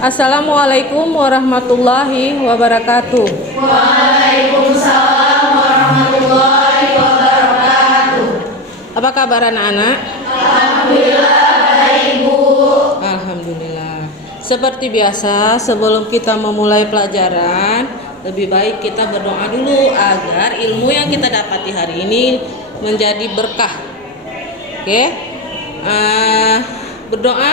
Assalamualaikum warahmatullahi wabarakatuh. Waalaikumsalam warahmatullahi wabarakatuh. Apa kabar anak-anak? Alhamdulillah baik, Bu. Alhamdulillah. Seperti biasa, sebelum kita memulai pelajaran, lebih baik kita berdoa dulu agar ilmu yang kita dapati hari ini menjadi berkah. Oke? Berdoa,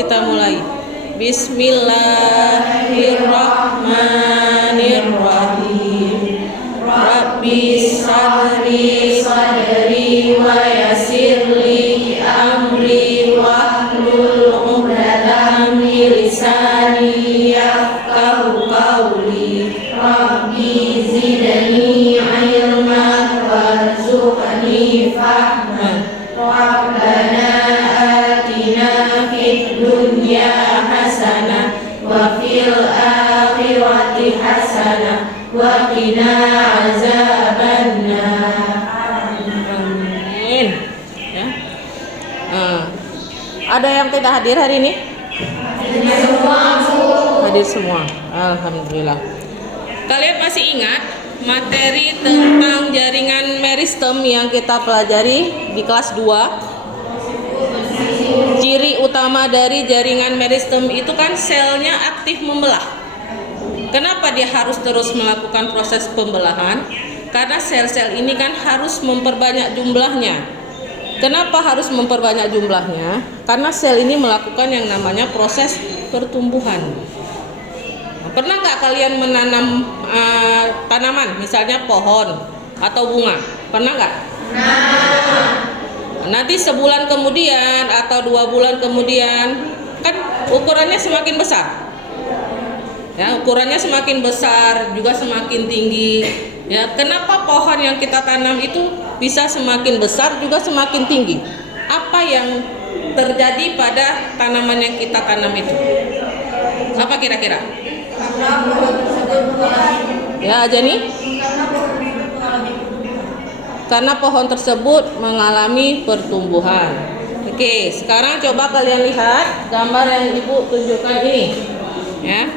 kita mulai. Bismillahirrahmanirrahim. Rabbi shrahli sadri wa yassirli amri wahlul 'uqdatam min lisani yafqahu qawli. Rabbi zidni ilman warzuqni fahman. Rabbana atina fid dunya hasanah wa fil akhirati hasanah wa qina azabannar. Amin. Ya. Ada yang tidak hadir hari ini? Hadir semua. Alhamdulillah. Kalian masih ingat materi tentang jaringan meristem yang kita pelajari di kelas 2? Ciri utama dari jaringan meristem itu kan selnya aktif membelah. Kenapa dia harus terus melakukan proses pembelahan? Karena sel-sel ini kan harus memperbanyak jumlahnya. Kenapa harus memperbanyak jumlahnya? Karena sel ini melakukan yang namanya proses pertumbuhan. Pernah nggak kalian menanam tanaman, misalnya pohon atau bunga? Pernah nggak? Nanti sebulan kemudian atau 2 bulan kemudian kan ukurannya semakin besar. Ya, ukurannya semakin besar juga semakin tinggi. Ya, kenapa pohon yang kita tanam itu bisa semakin besar juga semakin tinggi? Apa yang terjadi pada tanaman yang kita tanam itu? Apa kira-kira? Ya, aja nih. Karena pohon tersebut mengalami pertumbuhan. Oke, sekarang coba kalian lihat gambar yang Ibu tunjukkan ini. Ya.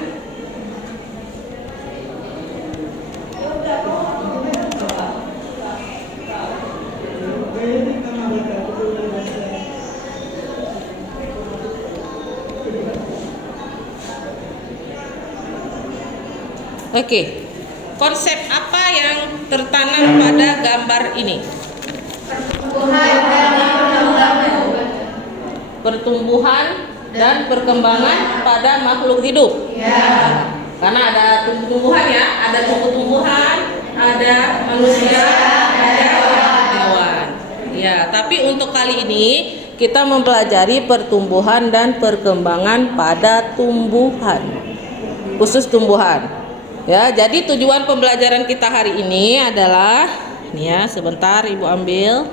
Oke. Konsep apa yang tertanam pada gambar ini? Pertumbuhan dan perkembangan pada makhluk hidup. Ya. Karena ada tumbuh-tumbuhan ya, ada tumbuh-tumbuhan, ada manusia, ada hewan. Ya, tapi untuk kali ini kita mempelajari pertumbuhan dan perkembangan pada tumbuhan. Khusus tumbuhan. Ya, jadi tujuan pembelajaran kita hari ini adalah ini ya, sebentar Ibu ambil.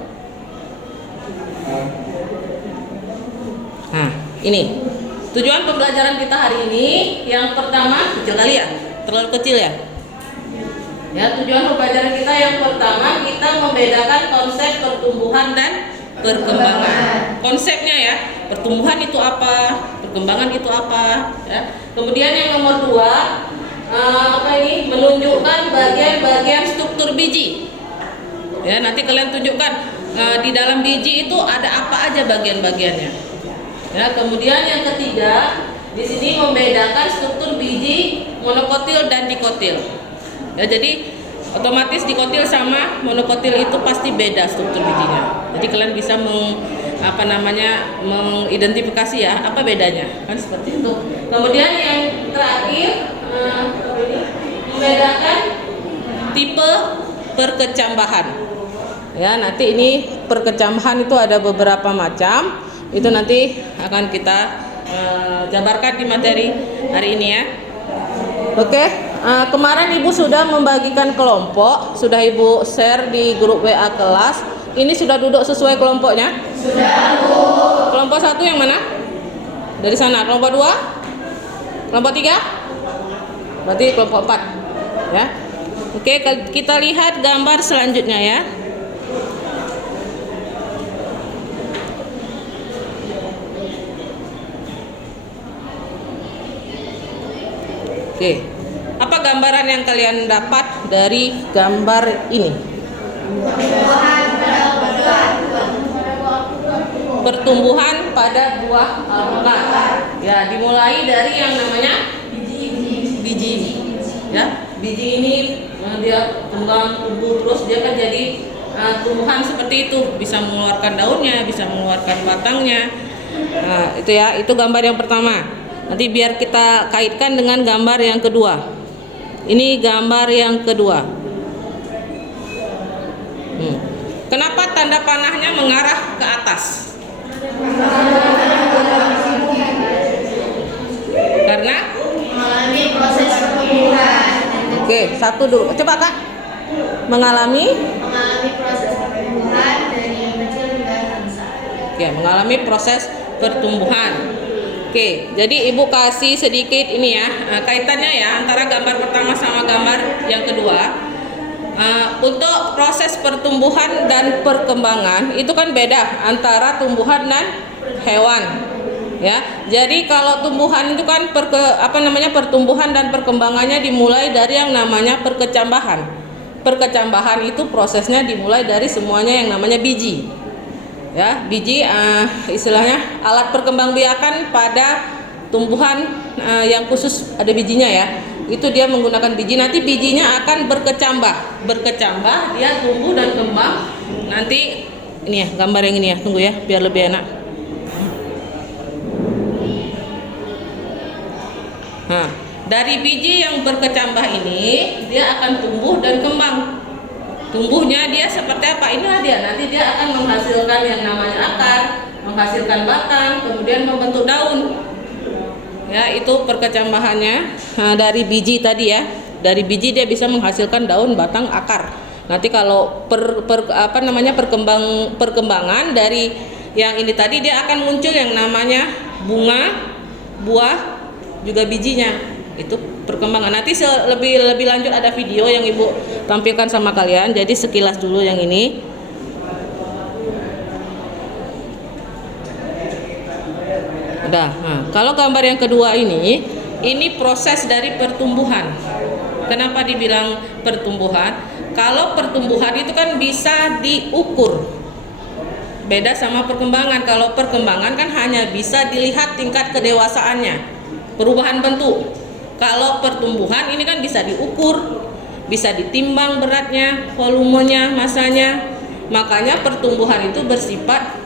Nah, ini. Tujuan pembelajaran kita hari ini yang pertama, kecil kali ya? Terlalu kecil ya? Ya, tujuan pembelajaran kita yang pertama kita membedakan konsep pertumbuhan dan perkembangan. Konsepnya ya, pertumbuhan itu apa? Perkembangan itu apa? Ya. Kemudian yang nomor 2 menunjukkan bagian-bagian struktur biji. Ya, nanti kalian tunjukkan di dalam biji itu ada apa aja bagian-bagiannya. Ya, kemudian yang ketiga di sini membedakan struktur biji monokotil dan dikotil. Ya, jadi otomatis dikotil sama monokotil itu pasti beda struktur bijinya. Jadi kalian bisa mengidentifikasi ya apa bedanya, kan seperti itu. Kemudian yang terakhir membedakan tipe perkecambahan. Ya, nanti ini perkecambahan itu ada beberapa macam. Itu nanti akan kita jabarkan di materi hari ini ya. Oke, kemarin Ibu sudah membagikan kelompok, sudah Ibu share di grup WA kelas. Ini sudah duduk sesuai kelompoknya? Sudah, Bu. Kelompok 1 yang mana? Dari sana. Kelompok 2? Kelompok 3? Berarti kelompok 4 ya. Oke, kita lihat gambar selanjutnya ya. Oke. Apa gambaran yang kalian dapat dari gambar ini? Pertumbuhan pada buah alpukat. Ya, dimulai dari yang namanya biji. Ya, biji ini dia kembang tumbuh terus dia kan jadi tumbuhan seperti itu, bisa mengeluarkan daunnya, bisa mengeluarkan batangnya. Nah, itu ya, itu gambar yang pertama. Nanti biar kita kaitkan dengan gambar yang kedua. Ini gambar yang kedua. Kenapa tanda panahnya mengarah ke atas? Karena mengalami proses pertumbuhan. Oke, satu dulu. Coba Kak. Mengalami Proses pertumbuhan dari yang kecil hingga yang besar. Oke, mengalami proses pertumbuhan. Oke, jadi Ibu kasih sedikit ini ya, kaitannya ya antara gambar pertama sama gambar yang kedua. Untuk proses pertumbuhan dan perkembangan itu kan beda antara tumbuhan dan hewan. Ya, jadi kalau tumbuhan itu kan pertumbuhan dan perkembangannya dimulai dari yang namanya perkecambahan. Perkecambahan itu prosesnya dimulai dari semuanya yang namanya biji. Ya, biji istilahnya alat perkembangbiakan pada tumbuhan yang khusus ada bijinya ya. Itu dia menggunakan biji, nanti bijinya akan berkecambah dia tumbuh dan kembang. Nanti ini ya gambar yang ini ya, tunggu ya biar lebih enak. Nah, dari biji yang berkecambah ini dia akan tumbuh dan kembang. Tumbuhnya dia seperti apa? Inilah dia, nanti dia akan menghasilkan yang namanya akar, menghasilkan batang, kemudian membentuk daun. Ya, itu perkecambahannya. Nah, dari biji tadi ya, dari biji dia bisa menghasilkan daun, batang, akar. Nanti kalau perkembangan dari yang ini tadi dia akan muncul yang namanya bunga, buah, juga bijinya. Itu perkembangan. Nanti lebih lanjut ada video yang Ibu tampilkan sama kalian. Jadi sekilas dulu yang ini. Nah, kalau gambar yang kedua ini proses dari pertumbuhan. Kenapa dibilang pertumbuhan? Kalau pertumbuhan itu kan bisa diukur. Beda sama perkembangan. Kalau perkembangan kan hanya bisa dilihat tingkat kedewasaannya, perubahan bentuk. Kalau pertumbuhan ini kan bisa diukur, bisa ditimbang beratnya, volumenya, masanya. Makanya pertumbuhan itu bersifat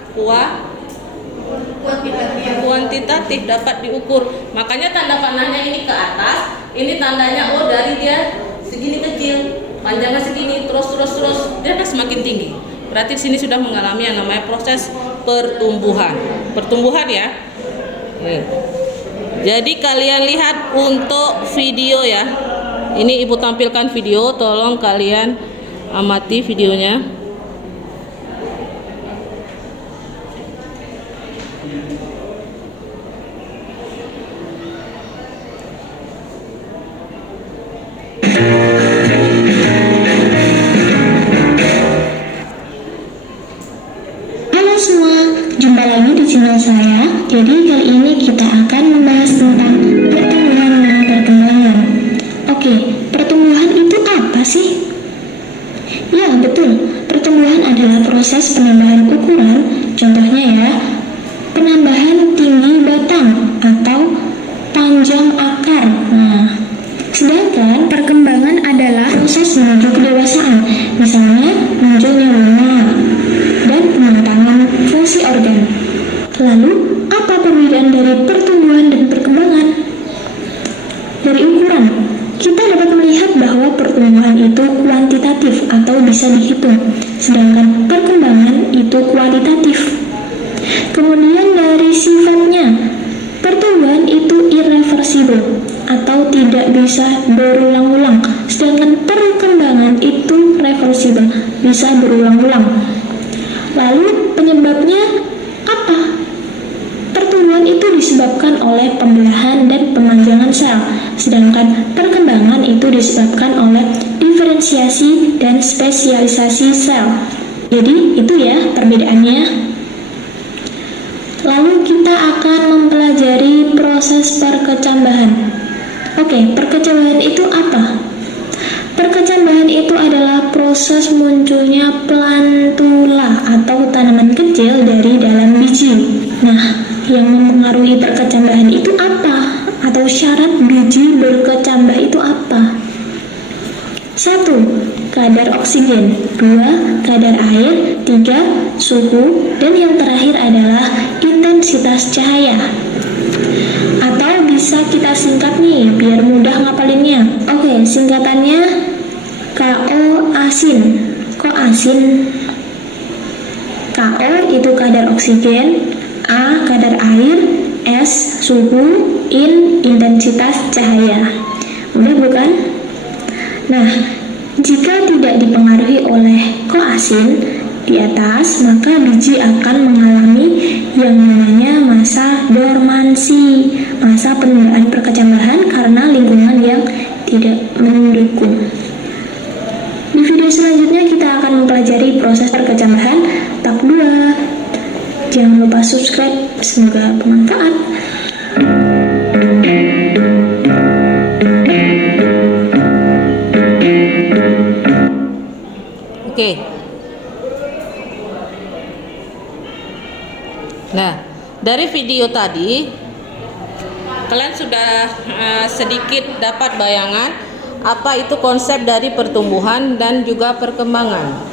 kuantitatif, dapat diukur. Makanya tanda panahnya ini ke atas, ini tandanya dari dia segini kecil, panjangnya segini, terus dia akan semakin tinggi. Berarti di sini sudah mengalami yang namanya proses pertumbuhan ya. Nih. Jadi kalian lihat untuk video ya. Ini Ibu tampilkan video, tolong kalian amati videonya. Saya. Jadi kali ini kita akan membahas tentang pertumbuhan dan perkembangan. Oke, pertumbuhan itu apa sih? Ya, betul. Pertumbuhan adalah proses penambahan ukuran. Contohnya ya, penambahan tinggi batang atau panjang akar. Nah, sedangkan perkembangan adalah proses menuju kedewasaan. Misalnya, munculnya bunga dan pematangan fungsi organ. Lalu, apa perbedaan dari pertumbuhan dan perkembangan? Dari ukuran, kita dapat melihat bahwa pertumbuhan itu kuantitatif atau bisa dihitung, sedangkan perkembangan itu kualitatif. Kemudian dari sifatnya, pertumbuhan itu irreversibel atau tidak bisa berulang-ulang, sedangkan perkembangan itu reversibel, bisa berulang-ulang. Lalu penyebabnya apa? Pertumbuhan itu disebabkan oleh pembelahan dan pemanjangan sel, sedangkan perkembangan itu disebabkan oleh diferensiasi dan spesialisasi sel. Jadi itu ya perbedaannya. Lalu kita akan mempelajari proses perkecambahan. Oke, perkecambahan itu apa? Perkecambahan itu adalah proses munculnya plantula atau tanaman kecil dari dalam biji. Nah, yang mempengaruhi perkecambahan itu apa? Atau syarat biji berkecambah itu apa? 1. Kadar oksigen. 2. Kadar air. 3. Suhu. Dan yang terakhir adalah intensitas cahaya. Atau bisa kita singkat nih biar mudah ngapalinnya. Oke, singkatannya KO asin. Kok asin? KO itu kadar oksigen, A kadar air, S suhu, intensitas cahaya. Mudah bukan? Nah, jika tidak dipengaruhi oleh koasin di atas, maka biji akan mengalami yang namanya masa dormansi, masa penundaan perkecambahan karena lingkungan yang tidak mendukung. Di video selanjutnya kita akan mempelajari proses perkecambahan tahap 2. Jangan lupa subscribe, semoga bermanfaat. Oke. Nah, dari video tadi kalian sudah sedikit dapat bayangan apa itu konsep dari pertumbuhan dan juga perkembangan.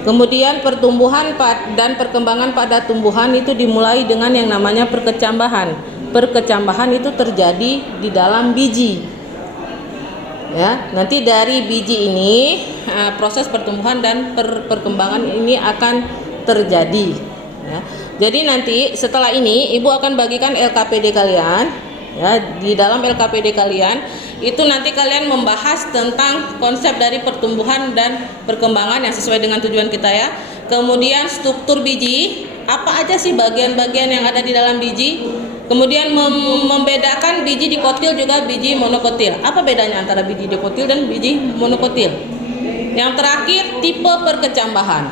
Kemudian pertumbuhan dan perkembangan pada tumbuhan itu dimulai dengan yang namanya perkecambahan. Perkecambahan itu terjadi di dalam biji. Ya, nanti dari biji ini proses pertumbuhan dan perkembangan ini akan terjadi. Ya. Jadi nanti setelah ini ibu akan bagikan LKPD kalian. Ya, di dalam LKPD kalian itu nanti kalian membahas tentang konsep dari pertumbuhan dan perkembangan yang sesuai dengan tujuan kita ya. Kemudian struktur biji, apa aja sih bagian-bagian yang ada di dalam biji. Kemudian membedakan biji dikotil juga biji monokotil. Apa bedanya antara biji dikotil dan biji monokotil? Yang terakhir tipe perkecambahan.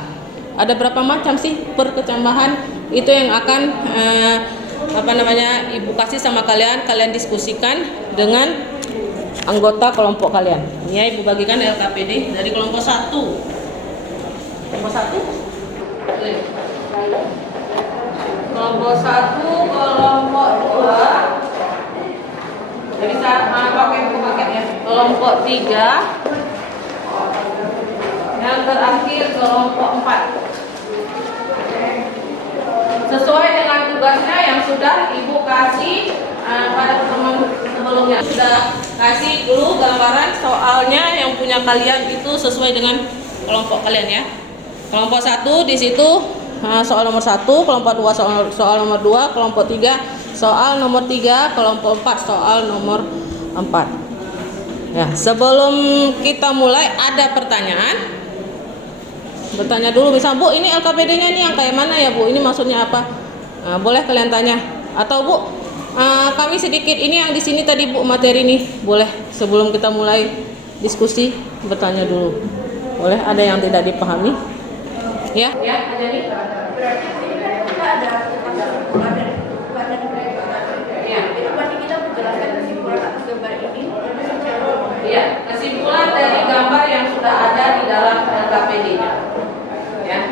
Ada berapa macam sih perkecambahan? Itu yang akan ibu kasih sama kalian diskusikan dengan anggota kelompok kalian. Ini ya, ibu bagikan LKPD dari kelompok 1. Kelompok 1? Kelompok 1, kelompok 2. Jadi bisa pakai buku paket ya. Kelompok 3. Yang terakhir kelompok 4. Sesuai dengan tugasnya yang sudah ibu kasih pada pertemuan sebelumnya. Sudah kasih dulu gambaran soalnya yang punya kalian itu sesuai dengan kelompok kalian ya. Kelompok 1 di situ soal nomor 1, kelompok 2 soal nomor 2, kelompok 3 soal nomor 3, kelompok 4 soal nomor 4. Ya, sebelum kita mulai ada pertanyaan. Bertanya dulu, misal Bu, ini LKPD-nya ini yang kayak mana ya Bu? Ini maksudnya apa? Boleh kalian tanya. Atau Bu, kami sedikit ini yang di sini tadi Bu materi ini, boleh sebelum kita mulai diskusi bertanya dulu. Boleh, ada yang tidak dipahami? Ya, ada nih. Berarti ini kan kita ada kesimpulan dari Ya. itu berarti kita menjelaskan kesimpulan atas gambar ini. Ya, kesimpulan dari gambar yang sudah ada di dalam LKPD-nya. Ya.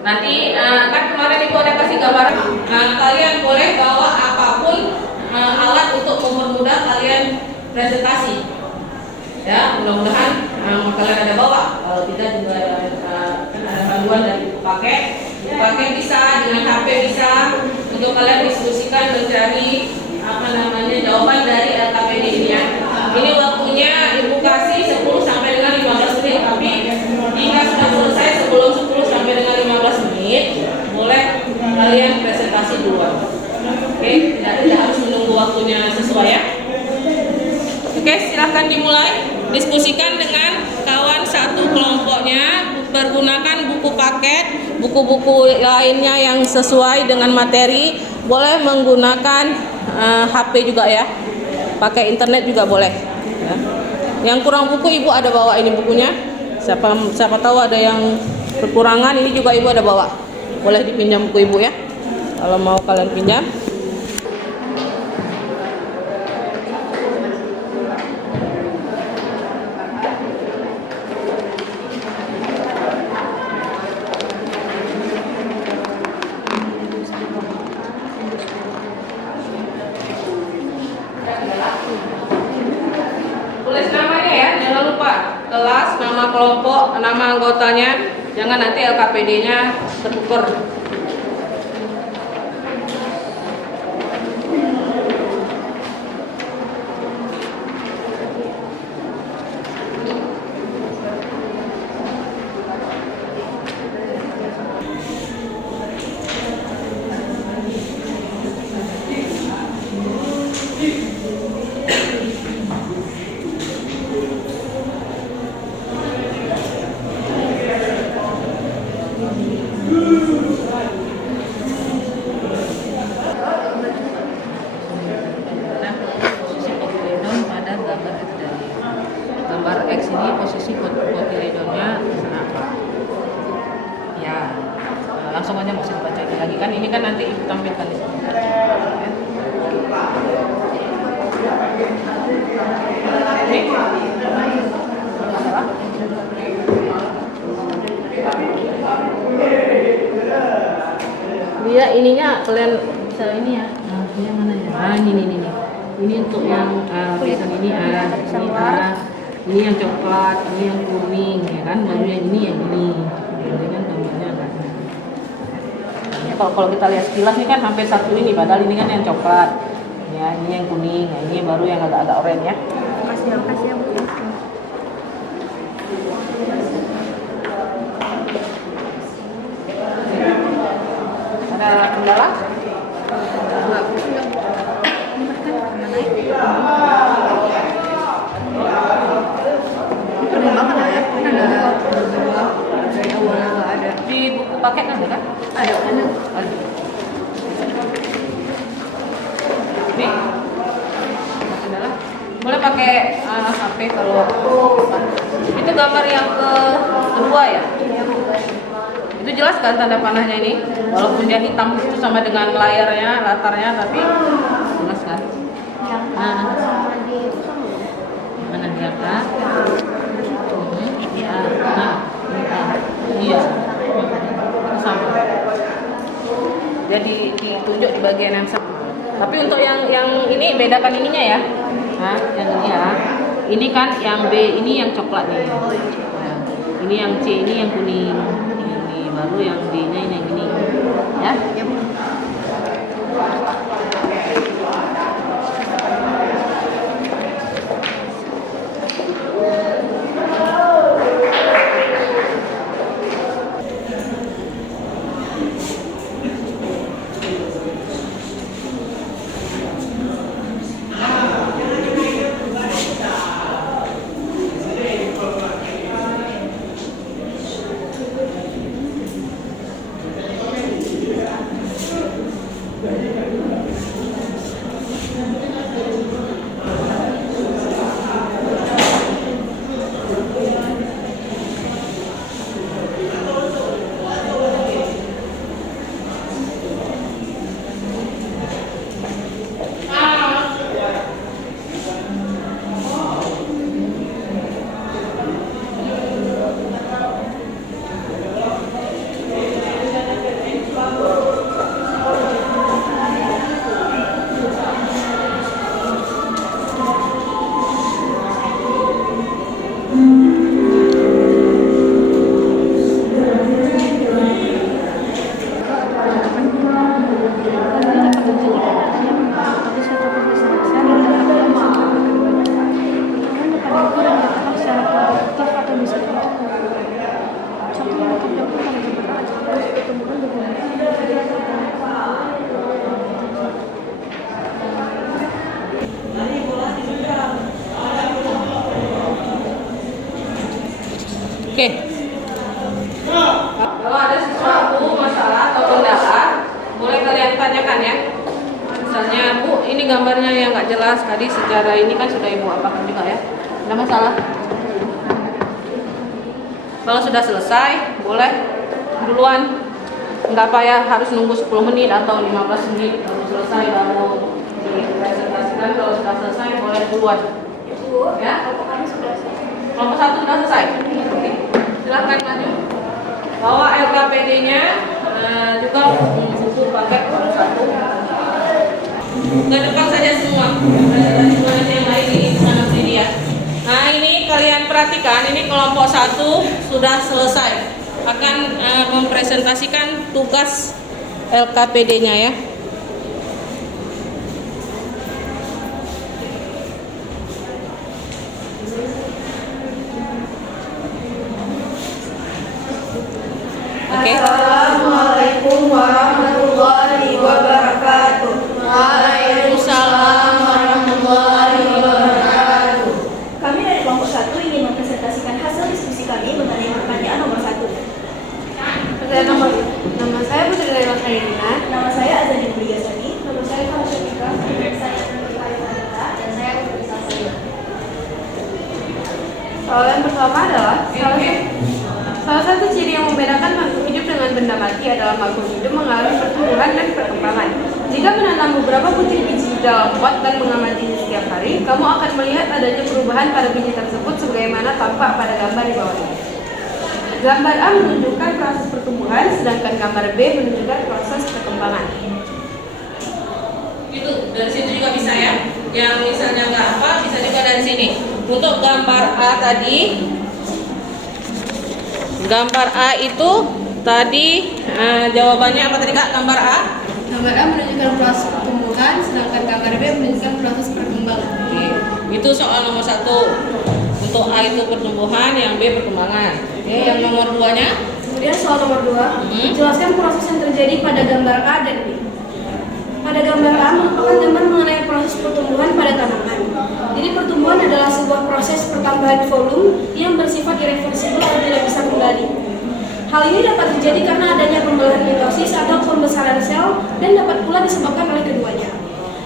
Nanti kan kemarin ibu ada kasih gambar. Kalian boleh bawa apapun alat untuk mempermudah kalian presentasi. Ya, mudah-mudahan kalian ada bawa. Kalau tidak juga kan ada panduan dari buku paket. Buku paket bisa, dengan HP bisa untuk kalian diskusikan mencari jawaban dari LKPD ini ya. Ini waktunya ibu kasih 10 sampai dengan 15 menit, tapi jika sudah selesai sebelum 10 sampai dengan 15 menit, boleh kalian presentasi duluan. Oke, tidak harus menunggu waktunya sesuai ya. Oke, silahkan dimulai. Diskusikan dengan kawan satu kelompoknya, pergunakan buku paket, buku-buku lainnya yang sesuai dengan materi, boleh menggunakan HP juga ya. Pakai internet juga boleh ya. Yang kurang buku ibu ada bawa ini bukunya. Siapa tahu ada yang kekurangan, ini juga ibu ada bawa. Boleh dipinjam buku ibu ya. Kalau mau kalian pinjam. kelompok, nama anggotanya, jangan nanti LKPD-nya tertukar. Posisi kotiledon pada gambar X dari gambar X ini posisi kotiledonnya apa? Ya, langsung aja nggak usah dibaca lagi kan ini kan nanti ibu tampilkan di sini. Ya. Dia ininya kalian bisa ini ya. Nah, ini yang mana ya? Ah, ini. Ini untuk yang tulisan ini ini yang coklat, ini yang kuning, ya kan? Baru yang ini. Ini kan gambarnya agaknya. Ya, kalau kita lihat sekilas ini kan hampir satu ini, padahal ini kan yang coklat. Ya, ini yang kuning, ya, ini baru yang agak-agak oranye ya. Makasih ya Bu ya. Ada kendala? Enggak Bu. Ini kan kemana ya? Penerbangan lah ya. Kan ada beberapa dari awalnya nggak ada. Di buku paket ada kan? Ada. Ada. Ini adalah boleh pakai HP kalau itu gambar yang kedua ya. Itu jelas kan tanda panahnya ini, walaupun dia hitam itu sama dengan layarnya, latarnya, tapi jelas kan? Mana dia kak? Iya, sama. Jadi ditunjuk di bagian yang sama. Tapi untuk yang ini bedakan ininya ya. Nah, yang ini ya. Ini kan yang B ini yang coklat nih. Nah, ini yang C ini yang kuning. Ini baru yang D-nya ini yang ini. Ya. Oke. Kalau ada sesuatu masalah atau kendala, boleh kalian tanyakan ya. Misalnya, Bu, ini gambarnya yang nggak jelas tadi secara ini kan sudah Ibu apakan juga ya. Ada masalah? Kalau sudah selesai, boleh duluan. Nggak payah harus nunggu 10 menit atau 15 menit baru selesai baru dipresentasikan. Kalau sudah selesai, boleh duluan. Ya? Kelompok 1 sudah selesai. Oke. Silakan maju. Bawa LKPD-nya juga buku paket nomor 1. Ke depan saja semua. Yang lain di sana sini ya. Nah, ini kalian perhatikan. perhatikan ini kelompok 1 sudah selesai. Akan mempresentasikan tugas LKPD-nya ya. Oke. Assalamualaikum warahmatullahi wabarakatuh. Waalaikumsalam warahmatullahi wabarakatuh. Kami dari kelompok 1 ingin mempresentasikan hasil diskusi kami mengenai pertanyaan nomor 1. Nama saya Putri Laila Khairina. Nama saya Azani Budiasani. Nama saya Fauzia. Saya Putri Wanita dan saya Putri Saskia. Soal yang pertama adalah salah satu ciri yang membedakan makhluk hidup dengan benda mati adalah makhluk hidup mengalami pertumbuhan dan perkembangan. Jika menanam beberapa butir biji dalam pot dan mengamatinya setiap hari, kamu akan melihat adanya perubahan pada biji tersebut sebagaimana tampak pada gambar di bawah ini. Gambar A menunjukkan proses pertumbuhan, sedangkan gambar B menunjukkan proses perkembangan. Itu dari situ juga bisa ya. Yang misalnya nggak apa, bisa juga dari sini. Untuk gambar A tadi, gambar A itu tadi jawabannya apa tadi Kak? Gambar A? Gambar A menunjukkan proses pertumbuhan, sedangkan gambar B menunjukkan proses perkembangan. Oke. Itu soal nomor 1. Untuk A itu pertumbuhan, yang B perkembangan. Oke, yang nomor 2-nya? Kemudian soal nomor 2, jelaskan proses yang terjadi pada gambar A dan B. Pada gambar A merupakan gambar mengenai proses pertumbuhan pada tanaman. Jadi pertumbuhan adalah sebuah proses pertambahan volume yang bersifat irreversibel atau tidak bisa kembali. Hal ini dapat terjadi karena adanya pembelahan mitosis atau pembesaran sel dan dapat pula disebabkan oleh keduanya.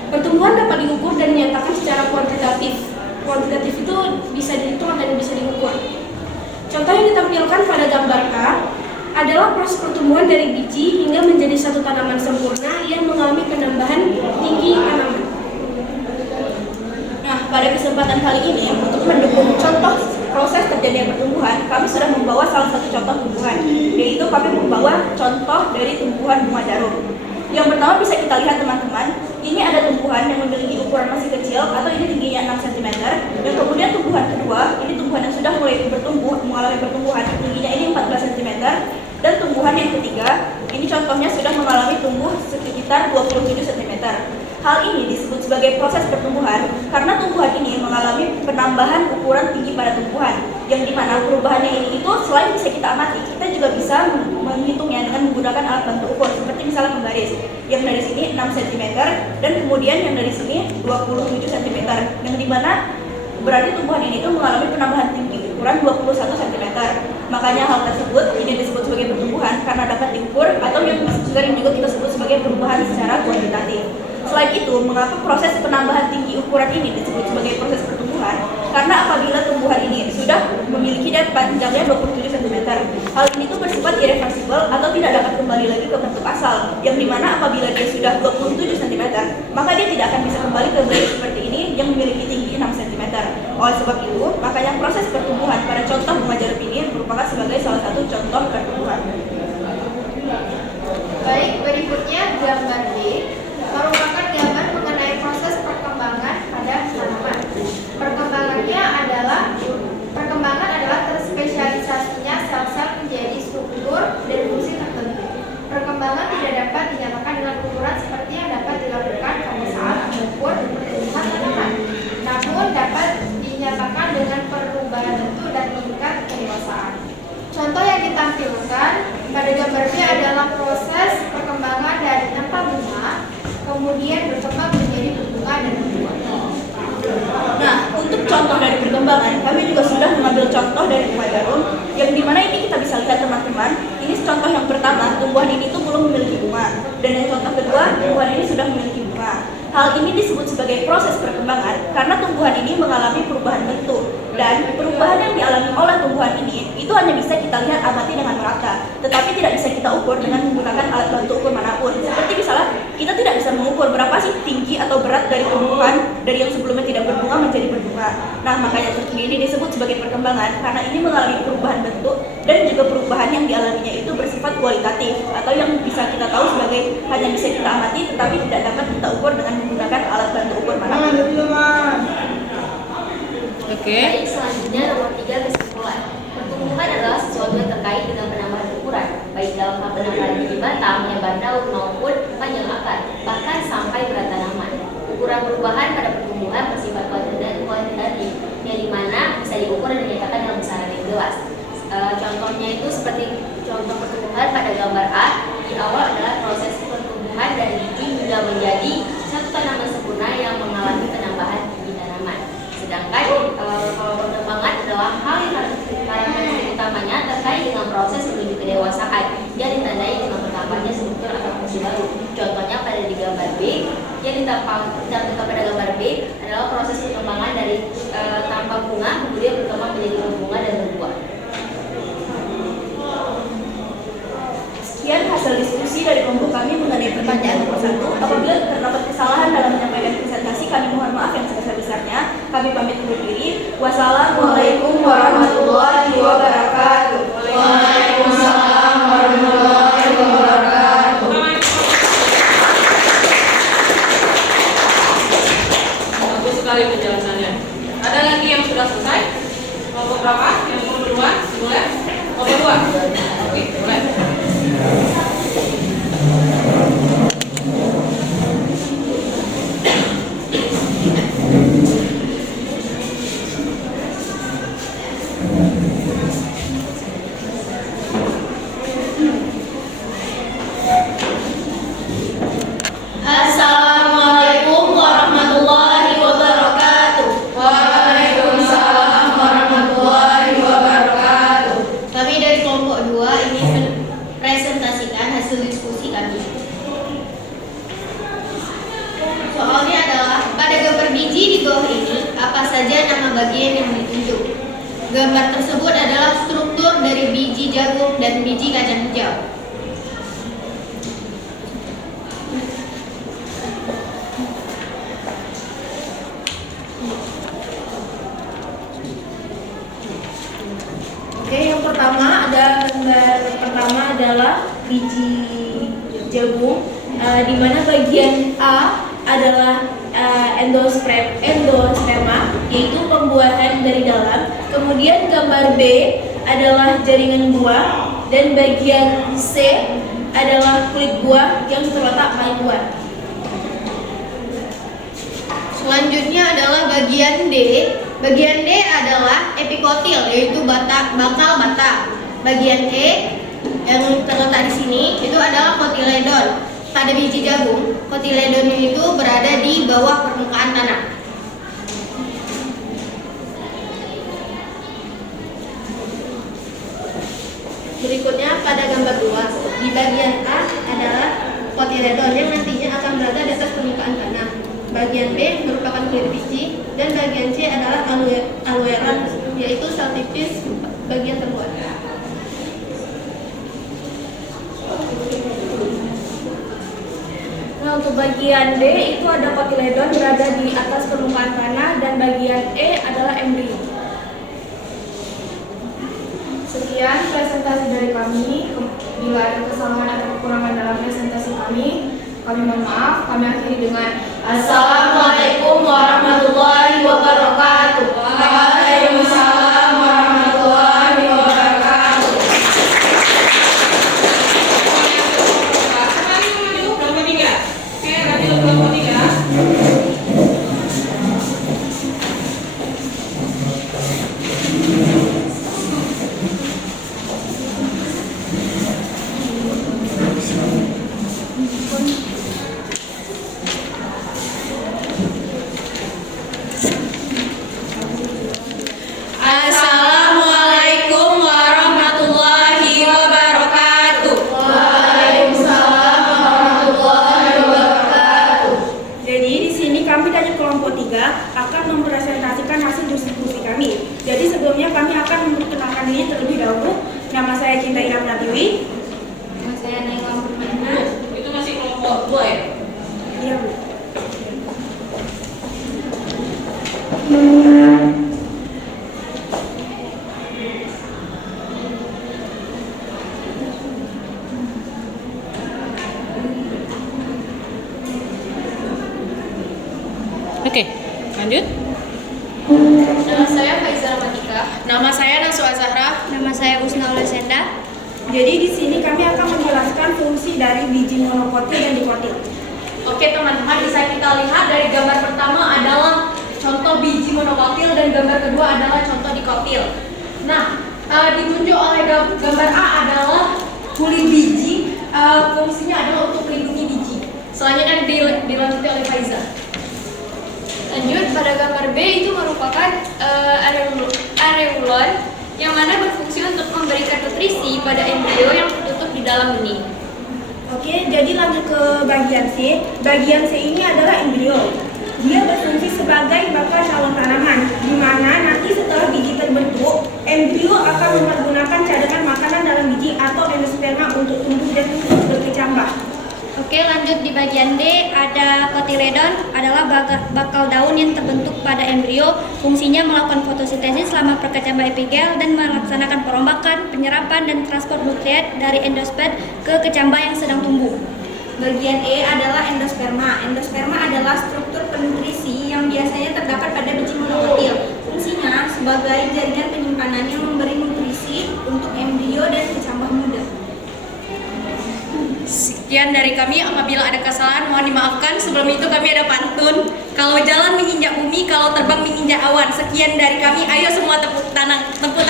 Pertumbuhan dapat diukur dan dinyatakan secara kuantitatif. Kuantitatif itu bisa dihitung dan bisa diukur. Contoh yang ditampilkan pada gambar A adalah proses pertumbuhan dari biji hingga menjadi satu tanaman sempurna yang mengalami penambahan tinggi tanaman. Nah, pada kesempatan kali ini untuk mendukung contoh proses terjadinya pertumbuhan, kami sudah membawa salah satu contoh tumbuhan, yaitu kami membawa contoh dari tumbuhan bunga jarum. Yang pertama bisa kita lihat teman-teman, ini ada tumbuhan yang memiliki ukuran masih kecil atau ini tingginya 6 cm. Dan kemudian tumbuhan kedua, ini tumbuhan yang sudah mulai bertumbuh, mengalami pertumbuhan, tingginya ini 14 cm. Dan tumbuhan yang ketiga, ini contohnya sudah mengalami tumbuh sekitar 27 cm. Hal ini disebut sebagai proses pertumbuhan karena tumbuhan ini mengalami penambahan ukuran tinggi pada tumbuhan, yang dimana perubahannya ini itu selain bisa kita amati, kita juga bisa menghitungnya dengan menggunakan alat bantu ukur seperti misalnya pembaris yang dari sini 6 cm dan kemudian yang dari sini 27 cm, yang dimana berarti tumbuhan ini itu mengalami penambahan tinggi ukuran 21 cm. Makanya hal tersebut ini disebut sebagai pertumbuhan karena dapat diukur atau yang sering juga kita sebut sebagai perubahan secara kuantitatif. Selain itu, mengapa proses penambahan tinggi ukuran ini disebut sebagai proses pertumbuhan? Karena apabila tumbuhan ini sudah memiliki panjangnya 27 cm, hal ini tuh bersifat irreversibel atau tidak dapat kembali lagi ke bentuk asal, yang dimana apabila dia sudah 27 cm, maka dia tidak akan bisa kembali ke bentuk seperti ini yang memiliki tinggi 6 cm. Oleh sebab itu, makanya proses pertumbuhan pada contoh bunga jarum ini merupakan sebagai salah satu contoh pertumbuhan. Baik, berikutnya gambar B merupakan gambar mengenai proses perkembangan pada tanaman. Perkembangan adalah terspesialisasinya sel-sel menjadi struktur dan fungsi tertentu. Perkembangan tidak dapat dinyatakan dengan ukuran seperti yang dapat dilakukan pada saat mengukur pertumbuhan tanaman, namun dapat dinyatakan dengan perubahan bentuk dan tingkat kedewasaan. Contoh yang ditampilkan pada gambar B adalah proses perkembangan dari tanpa bunga, kemudian berkembang menjadi berbunga dan berbuah. Nah, untuk contoh dari perkembangan, kami juga sudah mengambil contoh dari bunga jarum, yang dimana ini kita bisa lihat teman-teman. Ini contoh yang pertama, tumbuhan ini tuh belum memiliki bunga, dan yang contoh kedua, tumbuhan ini sudah memiliki bunga. Hal ini disebut sebagai proses perkembangan karena tumbuhan ini mengalami perubahan bentuk, dan perubahan yang dialami oleh tumbuhan ini itu hanya bisa kita lihat amati dengan merata, tetapi tidak bisa kita ukur dengan menggunakan alat bantu ukur manapun. Seperti misalnya kita tidak bisa mengukur berapa sih tinggi atau berat dari tumbuhan dari yang sebelumnya tidak berbunga menjadi berbunga. Nah, makanya ini disebut sebagai perkembangan karena ini mengalami perubahan bentuk dan juga perubahan yang dialaminya itu bersifat kualitatif atau yang bisa kita tahu sebagai hanya bisa kita amati tetapi tidak dapat kita ukur dengan menggunakan alat bantu ukur manapun. Oke. Baik, selanjutnya nomor 3 bisa terkait dengan penambahan ukuran, baik dalam hal penambahan biji batang, lebar daun maupun panjang akar, bahkan sampai berat tanaman. Ukuran perubahan pada pertumbuhan bersifat kuantitatif, yang dimana bisa diukur dan dinyatakan dalam besaran yang jelas. Contohnya itu seperti contoh pertumbuhan pada gambar A, di awal adalah proses pertumbuhan dari biji hingga menjadi satu tanaman sempurna yang mengalami penambahan biji tanaman. Sedangkan kalau perkembangan adalah hal yang karakteristik utamanya terkait dengan proses menuju kedewasaan yang ditandai dengan bertambahnya struktur atau fungsi baru. Contohnya pada di gambar B, yang ditampilkan pada gambar B adalah proses perkembangan dari tanpa bunga kemudian berkembang menjadi berbunga dan berbuah. Sekian hasil diskusi dari kelompok kami mengenai pertanyaan nomor 1. Apabila terdapat kesalahan dalam menyampaikan presentasi, kami mohon maaf yang sebesar-besarnya. Kami pamit undur diri. Wassalamualaikum warahmatullahi wabarakatuh. Waalaikumsalam warahmatullahi wabarakatuh. Bagus sekali penjelasannya. Ada lagi yang sudah selesai? Kelompok berapa? Yang mau duluan? Boleh? Kelompok 2? Oke, boleh. Assalamualaikum warahmatullahi wabarakatuh. Waalaikumsalam warahmatullahi wabarakatuh. Kami dari kelompok 2 ini presentasikan hasil diskusi kami. Soalnya adalah pada gambar biji di bawah ini apa saja nama bagian yang ditunjuk. Gambar tersebut adalah struktur dari biji jagung dan biji kacang hijau. Oke, yang pertama adalah biji jagung, di mana bagian A adalah endosperma, yaitu pembuahan dari dalam. Kemudian gambar B adalah jaringan buah, dan bagian C adalah kulit buah yang terletak paling luar. Selanjutnya adalah bagian D. Bagian D adalah epikotil, yaitu bakal batang. Bagian E yang terletak di sini itu adalah kotiledon. Pada biji jagung, kotiledon itu berada di bawah permukaan tanah. Berikutnya pada gambar 2, di bagian A adalah kotiledon yang nantinya akan berada di atas permukaan tanah. Bagian B merupakan kulit biji, dan bagian C adalah aloeran, yaitu sel tipis bagian terluar. Nah, untuk bagian D itu ada kotiledon berada di atas permukaan tanah, dan bagian E adalah embrio. Sekian presentasi dari kami. Bila ada kesalahan atau kekurangan dalam presentasi kami mohon maaf. Kami akhiri dengan Assalamualaikum warahmatullahi wabarakatuh. Waalaikumsalam warahmatullahi wabarakatuh. Kelompok 3. Oke, lanjut kelompok 3. Assalamualaikum warahmatullahi wabarakatuh. Waalaikumsalam warahmatullahi wabarakatuh. Jadi di sini kami dari kelompok 3 akan mempresentasikan hasil diskusi kami. Jadi sebelumnya kami akan memperkenalkan diri terlebih dahulu. Nama saya Cinta Ira Pratiwi. Nama saya Naila Murmana. Itu masih kelompok 2 ya? Iya, Bu. Oke, lanjut. Nama saya Faiza Ramatika. Nama saya Naswa Zahra. Nama saya Usna Lesenda. Jadi di sini kami akan menjelaskan fungsi dari biji monokotil dan dikotil. Oke teman-teman, bisa kita lihat dari gambar pertama adalah contoh biji monokotil dan gambar kedua adalah contoh dikotil. Nah, ditunjuk oleh gambar A adalah kulit biji, fungsinya adalah untuk melindungi biji. Selanjutnya dilanjuti oleh Faiza. Lanjut, pada gambar B itu merupakan areolon yang mana berfungsi untuk memberikan nutrisi pada embrio yang tertutup di dalam benih. Oke, jadi lanjut ke bagian C. Bagian C ini adalah embrio. Dia berfungsi sebagai bakal calon tanaman, di mana nanti setelah biji terbentuk, embrio akan mempergunakan cadangan makanan dalam biji atau endosperma untuk tumbuh dan berkecambah. Oke, lanjut di bagian D, ada kotiledon adalah bakal daun yang terbentuk pada embrio. Fungsinya melakukan fotosintesis selama perkecambah epigel dan melaksanakan perombakan, penyerapan, dan transport nukleat dari endosper ke kecambah yang sedang tumbuh. Bagian E adalah endosperma. Endosperma adalah struktur penutrisi yang biasanya terdapat pada biji monokotil. Fungsinya sebagai jaringan penyimpanan yang memberi nutrisi untuk embrio dan kecambah muda. Sekian dari kami, apabila ada kesalahan mohon dimaafkan. Sebelum itu kami ada pantun. Kalau jalan menginjak bumi, kalau terbang menginjak awan. Sekian dari kami, ayo semua tepuk tangan. Sekian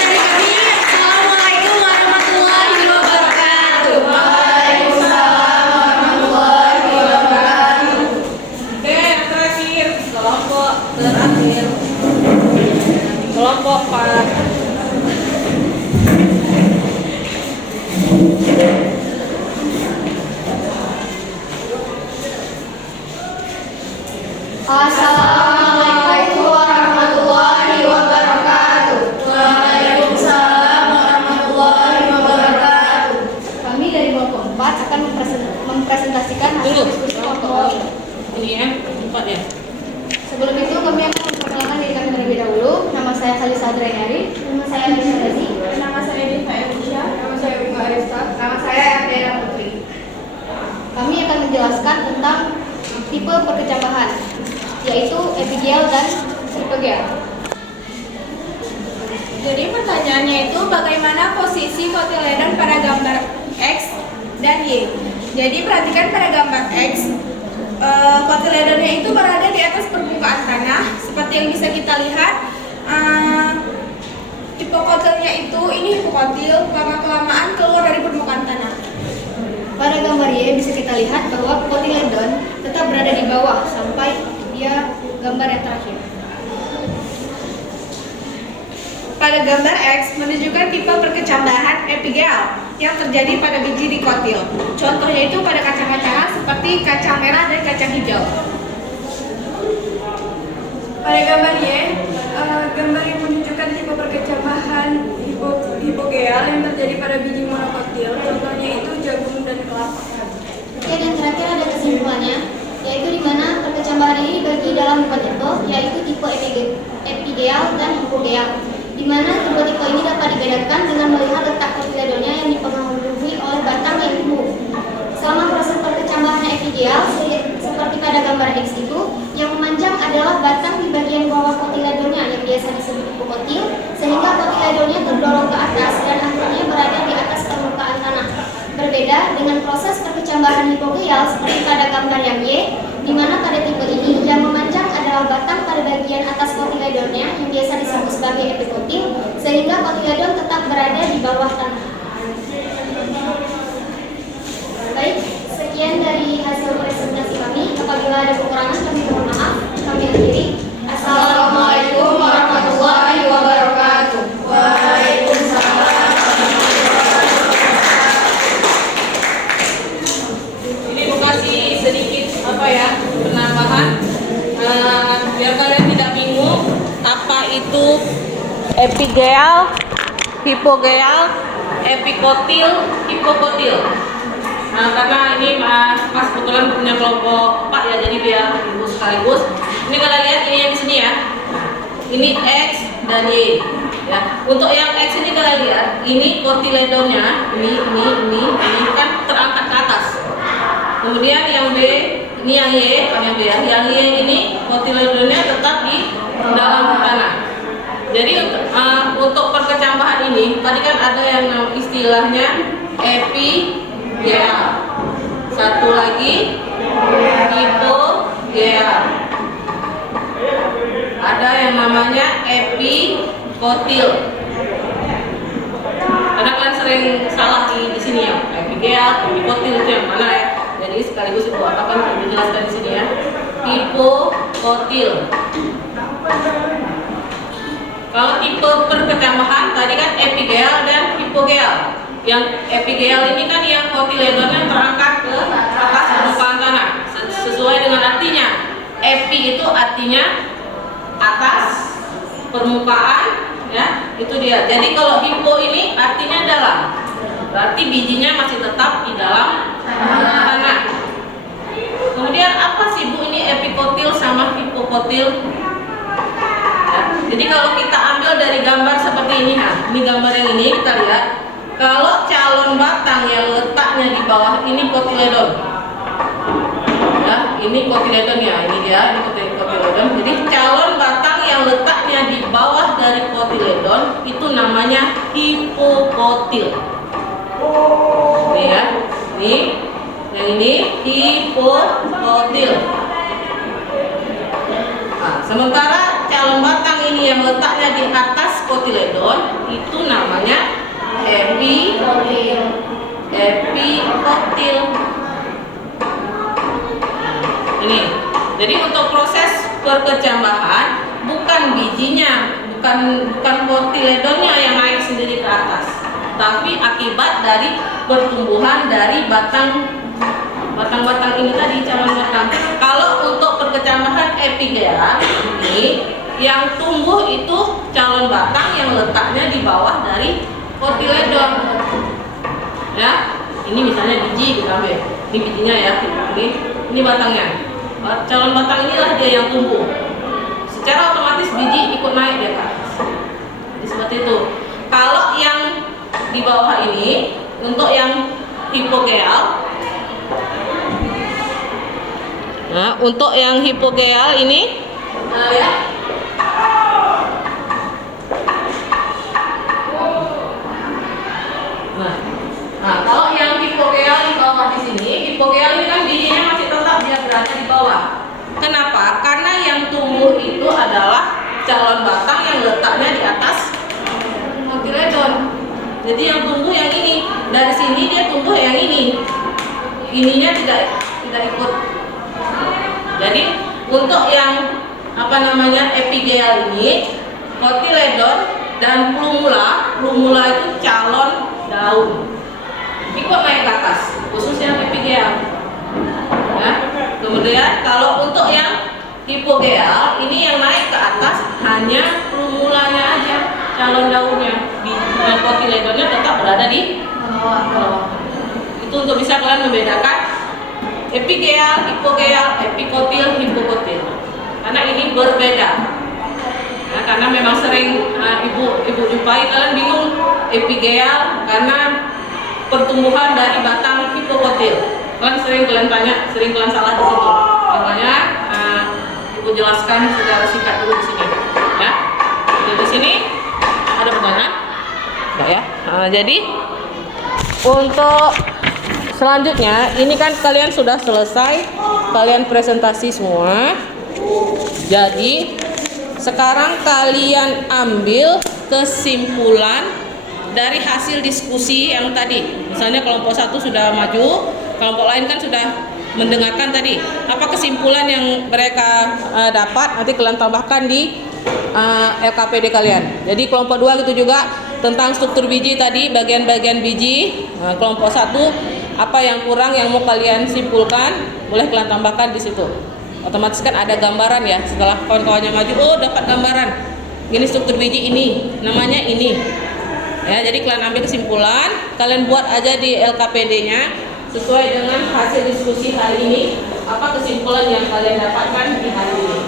dari kami. Assalamualaikum warahmatullahi wabarakatuh. Waalaikumsalam warahmatullahi wabarakatuh. Oke, yang terakhir kelompok terakhir. Kelompok 4. Assalamualaikum warahmatullahi wabarakatuh. Waalaikumsalam warahmatullahi wabarakatuh. Kami dari kelompok 4 akan mempresentasikan hasil diskusi kelompok ini. Ini ya, 4 ya. Sebelum itu kami akan memperkenalkan diri kami terlebih dahulu. Nama saya Khalisa Adrayari. Nama saya Lisa Dazi. Nama saya Diva Elisha. Nama saya Bima Arista. Nama saya Ardera Putri. Kami akan menjelaskan tentang tipe perkecambahan, yaitu epigel dan tripogel. Jadi pertanyaannya itu bagaimana posisi kotiledon pada gambar X dan Y. Jadi perhatikan pada gambar X, kotiledonnya itu berada di atas permukaan tanah. Seperti yang bisa kita lihat, hipokotilnya itu ini hipokotil lama-kelamaan keluar dari permukaan tanah. Pada gambar Y bisa kita lihat bahwa kotiledon tetap berada di bawah sampai dia gambar yang terakhir. Pada gambar X menunjukkan tipe perkecambahan epigel yang terjadi pada biji dikotil. Contohnya itu pada kacang-kacangan seperti kacang merah dan kacang hijau. Pada gambar Y, gambar yang menunjukkan tipe perkecambahan hipogel yang terjadi pada biji monokotil. Contohnya itu jagung dan kelapa. Oke, dan terakhir ada kesimpulannya, yaitu di mana perkecambahan ini dibagi dalam 4 tipe, yaitu tipe epigel dan hipogel, di mana kedua tipe ini dapat dibedakan dengan melihat letak kotiledonnya yang dipengaruhi oleh batang yang tumbuh. Selama proses perkecambahan epigel, seperti pada gambar X itu, yang memanjang adalah batang di bagian bawah kotiledonnya yang biasa disebut hipokotil, sehingga kotiledonnya terdorong ke atas dan akhirnya berada di atas permukaan tanah. Berbeda dengan proses perkecambahan hipogel seperti pada gambar yang Y, di mana pada tipe ini yang memanjang adalah batang pada bagian atas kotiledonnya yang biasa disebut sebagai epikotil, sehingga kotiledon tetap berada di bawah tanah. Baik, sekian dari hasil presentasi kami. Apabila ada kekurangan kami mohon maaf. Kami akhiri. Assalamualaikum warahmatullahi wabarakatuh. Waalaikumsalam. Ini mau kasih sedikit penambahan biar kalian tidak bingung apa itu epigel, hipogel, epikotil, hipokotil. Nah, karena ini pas kebetulan punya kelompok Pak ya, jadi biar ibu sekaligus. Ini kalian lihat ini yang di sini ya. Ini X dan Y. Ya. Untuk yang X ini kalian lihat, ini kotiledonnya, ini kan terangkat ke atas. Kemudian yang B Ini yang Y, kami ambil ya. Yang Y ini kotiledonnya tetap di dalam tanah. Jadi untuk perkecambahan ini tadi kan ada yang istilahnya epigeal. Satu lagi hipogeal. Ada yang namanya epikotil. Karena kalian sering salah di sini ya. Epigeal, epikotil itu yang mana ya? Jadi sekaligus itu akan dijelaskan di sini ya. Hipokotil. Kalau tipe perkecambahan tadi kan epigeal dan hipogeal. Yang epigeal ini kan yang kotiledonnya terangkat ke atas permukaan tanah. Sesuai dengan artinya. Epi itu artinya atas permukaan, ya, itu dia. Jadi kalau hipo ini artinya dalam. Berarti bijinya masih tetap di dalam tanah. Kemudian apa sih Bu ini epikotil sama hipokotil? Ya, jadi kalau kita ambil dari gambar seperti ini, ini gambar yang ini kita lihat. Kalau calon batang yang letaknya di bawah ini kotiledon. Ya, ini kotiledon ya, ini dia, ini kotiledon. Jadi calon batang yang letaknya di bawah dari kotiledon itu namanya hipokotil. Ini ya, ini yang ini hipokotil. Nah, sementara calon batang ini yang letaknya di atas kotiledon itu namanya epikotil. Ini. Jadi untuk proses perkecambahan bukan bijinya, bukan kotiledonnya yang naik sendiri ke atas, tapi akibat dari pertumbuhan dari batang-batang ini tadi, calon batang. Kalau untuk perkecambahan epigeal ini yang tumbuh itu calon batang yang letaknya di bawah dari kotiledon. Ya, ini misalnya biji kita ambil. Ini bijinya ya, ini batangnya. Calon batang inilah dia yang tumbuh. Secara otomatis biji ikut naik dia ke atas. Jadi seperti itu. Kalau yang di bawah ini untuk yang hipogeal. Nah, untuk yang hipogeal ini ya. Nah, kalau yang hipogeal di bawah di sini, hipogeal ini kan bijinya masih tetap dia berada di bawah. Kenapa? Karena yang tumbuh itu adalah calon batang yang letaknya di atas kotiledon. Jadi yang tumbuh yang ini, dari sini dia tumbuh yang ini. Ininya tidak ikut. Jadi untuk yang epigeal ini, kotiledon dan plumula itu calon daun. Ikut naik ke atas, khususnya epigeal. Ya. Kemudian kalau untuk yang hipogeal ini yang naik ke atas hanya plumulanya aja, calon daunnya. Kotiledonnya tetap berada di bawah. Itu untuk bisa kalian membedakan epigeal, hipogeal, epikotil, hipokotil. Karena ini berbeda. Nah, karena memang sering ibu jumpai kalian bingung epigeal karena pertumbuhan dari batang hipokotil. Kalian tanya, sering kalian salah di situ. Makanya ibu jelaskan secara singkat dulu di sini. Ya. Jadi di sini ada pertanyaan? Enggak ya? Jadi untuk selanjutnya ini kan kalian sudah selesai, kalian presentasi semua. Jadi sekarang kalian ambil kesimpulan dari hasil diskusi yang tadi. Misalnya kelompok 1 sudah maju, kelompok lain kan sudah mendengarkan tadi. Apa kesimpulan yang mereka dapat, nanti kalian tambahkan di LKPD kalian. Jadi kelompok 2 itu juga tentang struktur biji tadi, bagian-bagian biji. Kelompok 1 apa yang kurang yang mau kalian simpulkan, boleh kalian tambahkan di situ. Otomatis kan ada gambaran ya, setelah kawan-kawannya maju, oh dapat gambaran. Ini struktur biji ini, namanya ini. Ya, jadi kalian ambil kesimpulan, kalian buat aja di LKPD-nya sesuai dengan hasil diskusi hari ini. Apa kesimpulan yang kalian dapatkan di hari ini?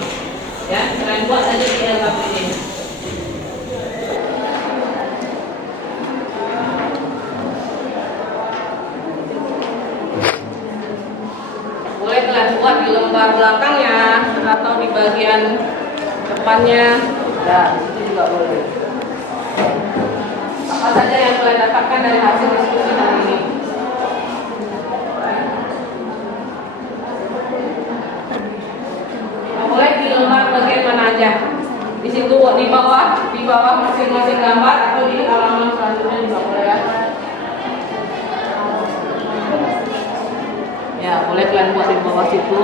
Ya, kalian buat aja di LKPD-nya. Boleh kalian buat di lembar belakangnya atau di bagian depannya, ya itu juga boleh. Apa saja yang kalian dapatkan dari hasil diskusi hari ini? Boleh di lembar bagian mana aja? Di situ di bawah masing-masing gambar atau di halaman selanjutnya juga boleh ya. Ya, boleh kalian buat di bawah situ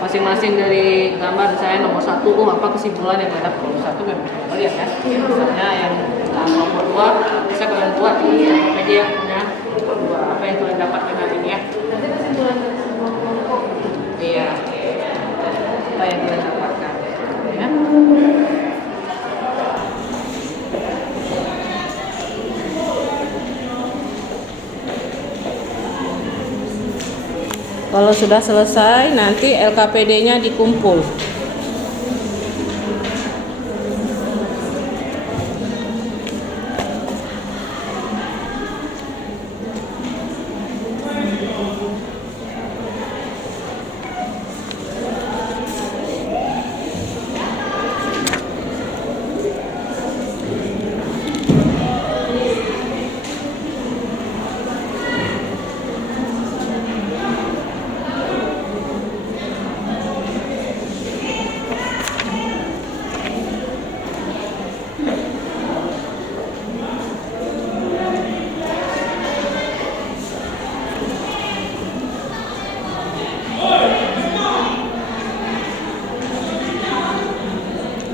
masing-masing dari gambar. Saya nomor 1, apa kesimpulan yang kalian dapat nomor 1 memang lihat ya. Misalnya yang nomor 2 bisa kalian buat di media punya nomor 2 apa yang kalian dapatkan hari ini ya. Nanti kesimpulan dari semua kelompok. Iya. Apa yang kalian dapatkan ya. Kalau sudah selesai, nanti LKPD-nya dikumpul.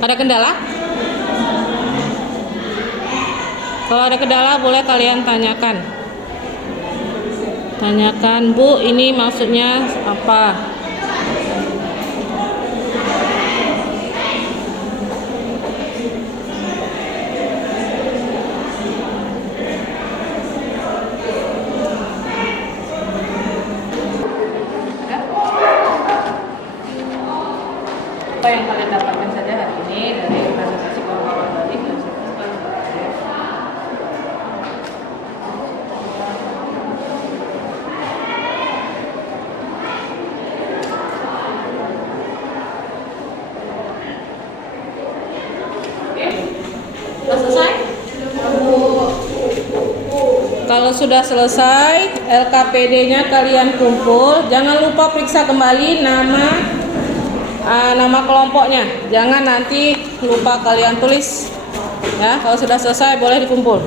Ada kendala? Kalau ada kendala boleh kalian tanyakan. Tanyakan, Bu, ini maksudnya apa? Apa yang kalian dapatkan saja hari ini dari presentasi kawan-kawan tadi? Sudah selesai? Kalau sudah selesai, LKPD-nya kalian kumpul. Jangan lupa periksa kembali nama kelompoknya. Jangan nanti lupa kalian tulis. Ya, kalau sudah selesai boleh dikumpul.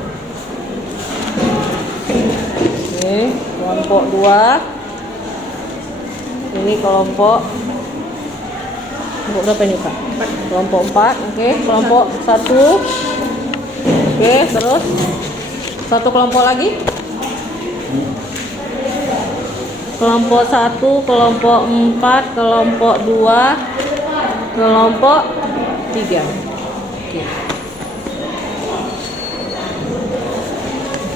Oke, kelompok 2. Ini kelompok berapa ini, Kak? Kelompok 4. Oke, kelompok 1. Oke, terus satu kelompok lagi. Kelompok 1, kelompok 4, kelompok 2, kelompok 3. Oke.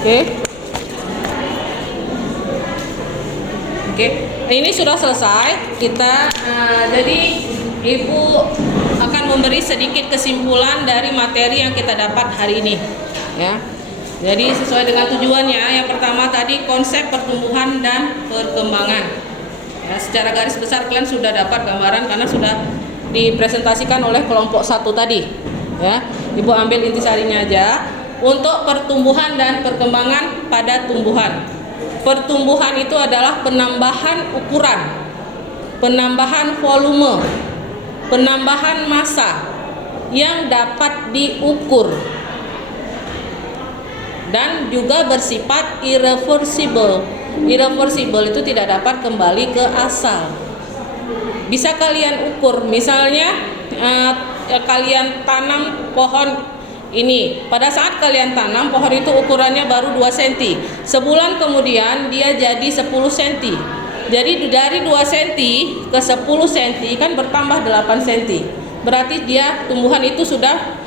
Oke. Oke. Ini sudah selesai. Kita jadi Ibu akan memberi sedikit kesimpulan dari materi yang kita dapat hari ini. Ya. Jadi sesuai dengan tujuannya, yang pertama tadi konsep pertumbuhan dan perkembangan. Ya, secara garis besar kalian sudah dapat gambaran karena sudah dipresentasikan oleh kelompok 1 tadi. Ya, Ibu ambil intisarinya aja. Untuk pertumbuhan dan perkembangan pada tumbuhan. Pertumbuhan itu adalah penambahan ukuran, penambahan volume, penambahan massa yang dapat diukur dan juga bersifat irreversible. Irreversible itu tidak dapat kembali ke asal. Bisa kalian ukur, misalnya kalian tanam pohon ini. Pada saat kalian tanam pohon itu ukurannya baru 2 cm. Sebulan kemudian dia jadi 10 cm. Jadi dari 2 cm ke 10 cm kan bertambah 8 cm. Berarti dia tumbuhan itu sudah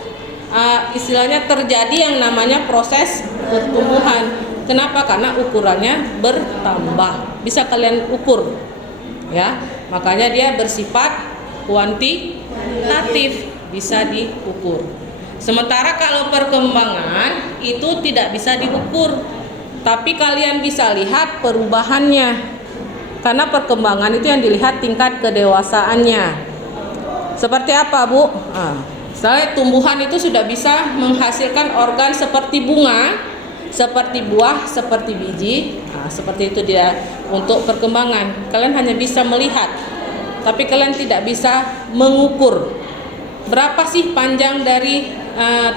istilahnya terjadi yang namanya proses pertumbuhan. Kenapa? Karena ukurannya bertambah. Bisa kalian ukur, ya. Makanya dia bersifat kuantitatif, bisa diukur. Sementara kalau perkembangan itu tidak bisa diukur, tapi kalian bisa lihat perubahannya. Karena perkembangan itu yang dilihat tingkat kedewasaannya. Seperti apa, Bu? Misalnya tumbuhan itu sudah bisa menghasilkan organ seperti bunga, seperti buah, seperti biji. Seperti itu dia untuk perkembangan. Kalian hanya bisa melihat, tapi kalian tidak bisa mengukur berapa sih panjang dari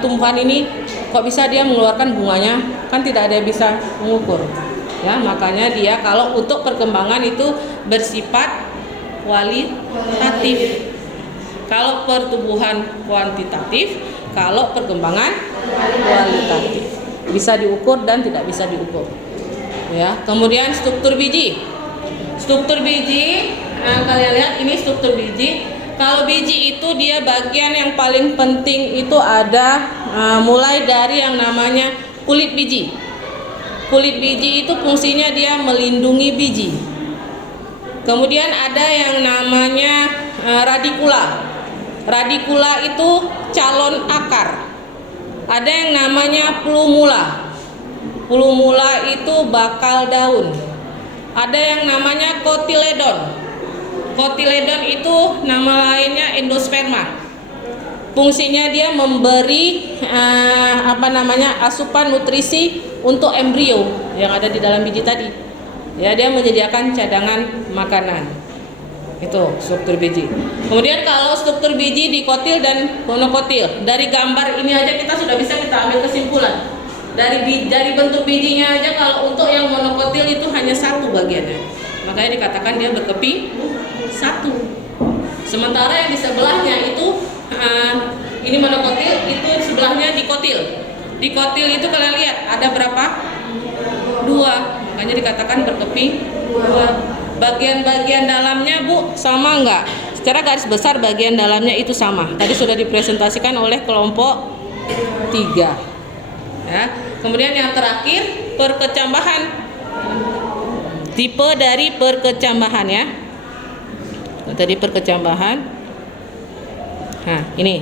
tumbuhan ini. Kok bisa dia mengeluarkan bunganya? Kan tidak ada yang bisa mengukur. Ya, makanya dia kalau untuk perkembangan itu bersifat kualitatif. Kalau pertumbuhan kuantitatif, kalau perkembangan kualitatif. Bisa diukur dan tidak bisa diukur. Ya, kemudian struktur biji. Struktur biji, kalian lihat ini struktur biji. Kalau biji itu dia bagian yang paling penting itu ada mulai dari yang namanya kulit biji. Kulit biji itu fungsinya dia melindungi biji. Kemudian ada yang namanya radikula. Radikula itu calon akar. Ada yang namanya plumula. Plumula itu bakal daun. Ada yang namanya kotiledon. Kotiledon itu nama lainnya endosperma. Fungsinya dia memberi asupan nutrisi untuk embrio yang ada di dalam biji tadi. Ya, dia menyediakan cadangan makanan. Itu struktur biji. Kemudian kalau struktur biji dikotil dan monokotil, dari gambar ini aja kita sudah bisa kita ambil kesimpulan. Dari bentuk bijinya aja, kalau untuk yang monokotil itu hanya satu bagiannya. Makanya dikatakan dia berkeping satu. Sementara yang di sebelahnya itu ini monokotil, itu sebelahnya dikotil. Dikotil itu kalian lihat ada berapa? 2. Makanya dikatakan berkeping 2. Bagian-bagian dalamnya, Bu, sama enggak? Secara garis besar bagian dalamnya itu sama. Tadi sudah dipresentasikan oleh kelompok 3. Ya. Kemudian yang terakhir, perkecambahan. Tipe dari perkecambahan ya. Tadi perkecambahan. Nah, ini.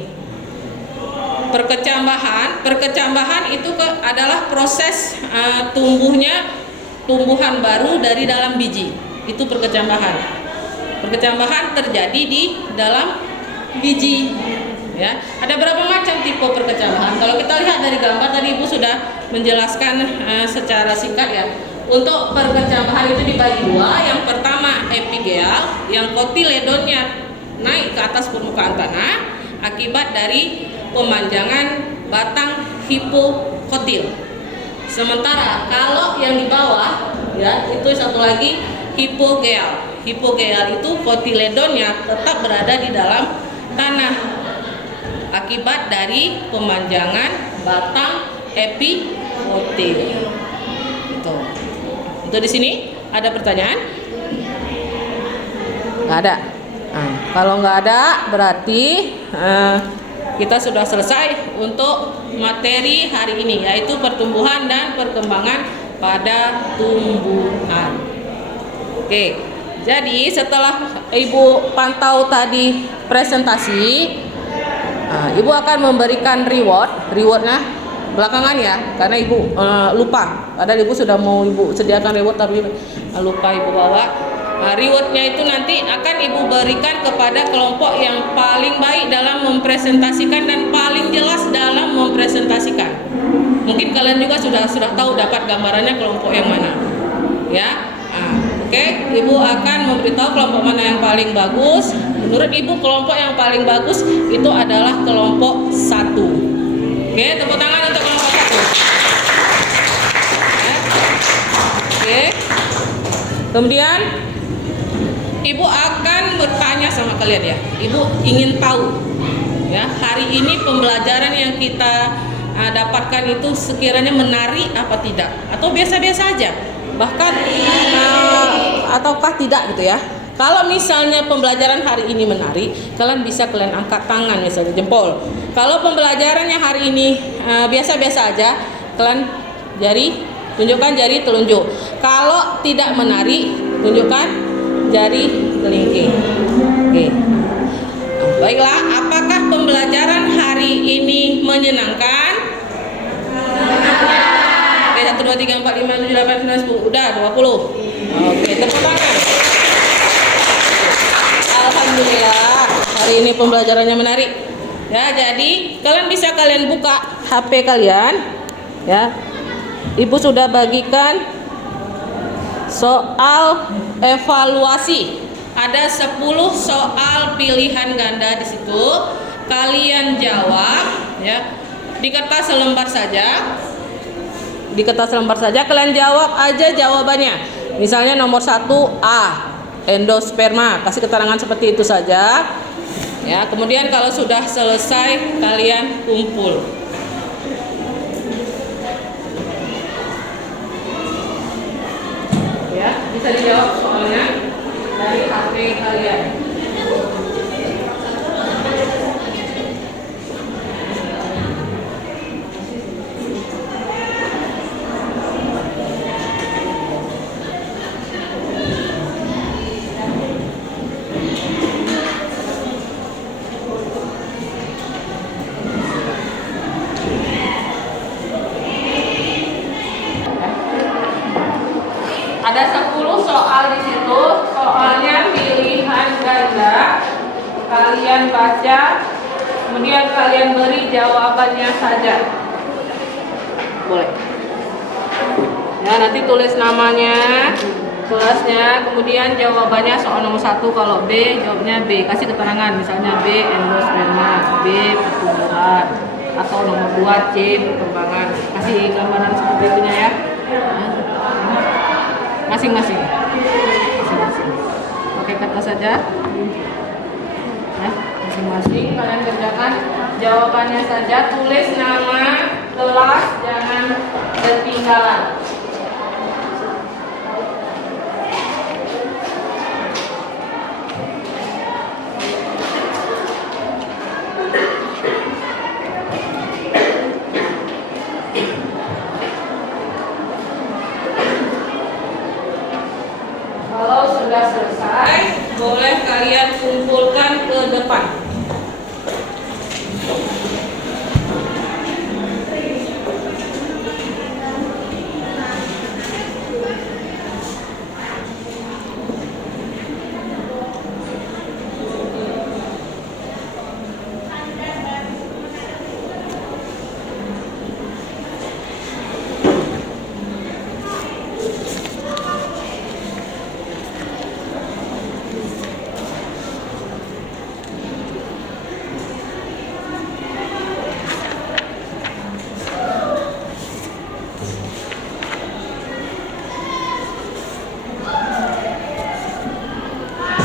Perkecambahan itu adalah proses tumbuhan baru dari dalam biji. Itu perkecambahan. Perkecambahan terjadi di dalam biji. Ya, ada berapa macam tipe perkecambahan? Kalau kita lihat dari gambar tadi Ibu sudah menjelaskan secara singkat ya. Untuk perkecambahan itu dibagi 2. Yang pertama epigeal, yang kotiledonnya naik ke atas permukaan tanah akibat dari pemanjangan batang hipokotil. Sementara kalau yang di bawah ya itu satu lagi hipogeal. Hipogeal itu kotiledonnya tetap berada di dalam tanah akibat dari pemanjangan batang epikotil. Itu. Untuk di sini ada pertanyaan? Nggak ada. Nah, kalau nggak ada berarti kita sudah selesai untuk materi hari ini, yaitu pertumbuhan dan perkembangan pada tumbuhan. Oke, jadi setelah Ibu pantau tadi presentasi, Ibu akan memberikan rewardnya belakangan ya, karena Ibu lupa. Padahal Ibu sudah mau Ibu sediakan reward tapi lupa Ibu bawa. Rewardnya itu nanti akan Ibu berikan kepada kelompok yang paling baik dalam mempresentasikan dan paling jelas dalam mempresentasikan. Mungkin kalian juga sudah tahu dapat gambarannya kelompok yang mana, ya. Oke, Ibu akan memberitahu kelompok mana yang paling bagus. Menurut Ibu kelompok yang paling bagus itu adalah kelompok 1. Oke, tepuk tangan untuk kelompok 1. Oke. Kemudian Ibu akan bertanya sama kalian ya. Ibu ingin tahu ya, hari ini pembelajaran yang kita dapatkan itu sekiranya menarik apa tidak, atau biasa-biasa aja, bahkan ataukah tidak gitu ya. Kalau misalnya pembelajaran hari ini menarik, kalian bisa angkat tangan misalnya jempol. Kalau pembelajarannya hari ini biasa-biasa aja, kalian tunjukkan jari telunjuk. Kalau tidak menarik, tunjukkan jari kelingking. Oke. Baiklah, apakah pembelajaran hari ini menyenangkan? Oke, 1, 2, 3, 4, 5, 6, 7, 8, 9, 10. Udah 20. Oke, tepuk tangan. Alhamdulillah, hari ini pembelajarannya menarik. Ya, jadi kalian buka HP kalian. Ya, Ibu sudah bagikan soal evaluasi. Ada 10 soal pilihan ganda di situ. Kalian jawab, ya, di kertas selembar saja. Di kertas lembar saja kalian jawab aja jawabannya. Misalnya nomor 1 A, endosperma, kasih keterangan seperti itu saja. Ya, kemudian kalau sudah selesai kalian kumpul. Ya, bisa dijawab soalnya dari HP kalian. Ada 10 soal di situ, soalnya pilihan ganda. Kalian baca, kemudian kalian beri jawabannya saja. Boleh. Ya, nanti tulis namanya, kelasnya, kemudian jawabannya soal nomor 1. Kalau B, jawabnya B. Kasih keterangan, misalnya B endosperma, B pertumbuhan, atau nomor 2 C perkembangan. Kasih gambaran seperti itunya ya. Masing-masing. Pakai kata saja. Ya, masing-masing kalian kerjakan jawabannya saja. Tulis nama kelas, jangan ketinggalan. Kalau sudah selesai, boleh kalian kumpulkan ke depan.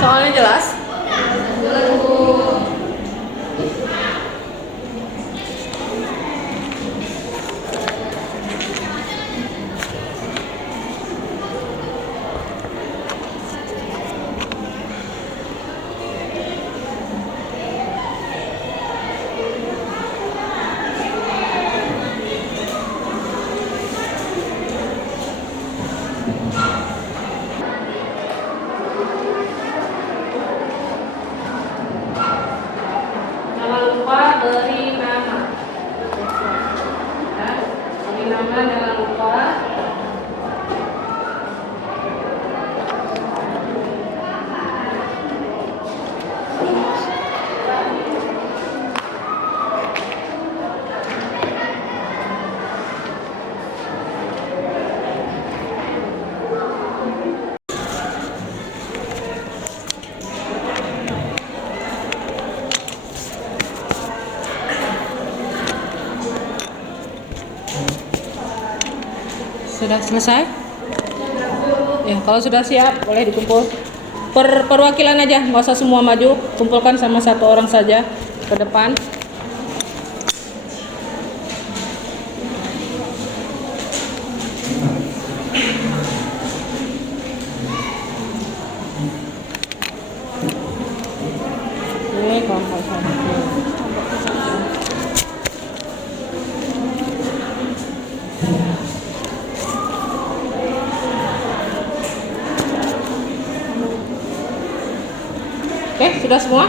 Soalnya jelas? Jangan lupa beri nama. Ya, beri nama jangan lupa. Sudah selesai? Ya, kalau sudah siap boleh dikumpul. Perwakilan aja, nggak usah semua maju. Kumpulkan sama satu orang saja ke depan. Oke, kelompok satu. Oke, sudah semua?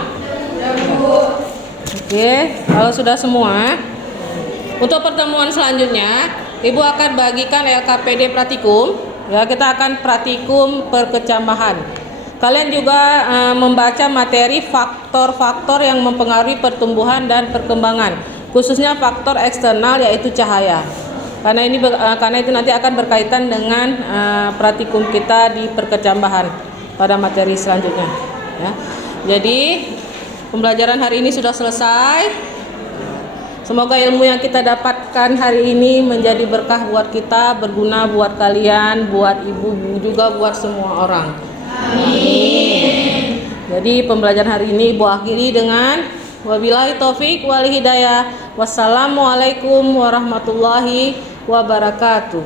Oke, kalau sudah semua, untuk pertemuan selanjutnya, Ibu akan bagikan LKPD praktikum. Ya, kita akan praktikum perkecambahan. Kalian juga membaca materi faktor-faktor yang mempengaruhi pertumbuhan dan perkembangan, khususnya faktor eksternal yaitu cahaya. Karena itu nanti akan berkaitan dengan praktikum kita di perkecambahan pada materi selanjutnya. Ya. Jadi pembelajaran hari ini sudah selesai. Semoga ilmu yang kita dapatkan hari ini menjadi berkah buat kita, berguna buat kalian, buat ibu, juga buat semua orang. Amin. Jadi pembelajaran hari ini Ibu akhiri dengan wabillahi taufik wal hidayah. Wassalamualaikum warahmatullahi wabarakatuh.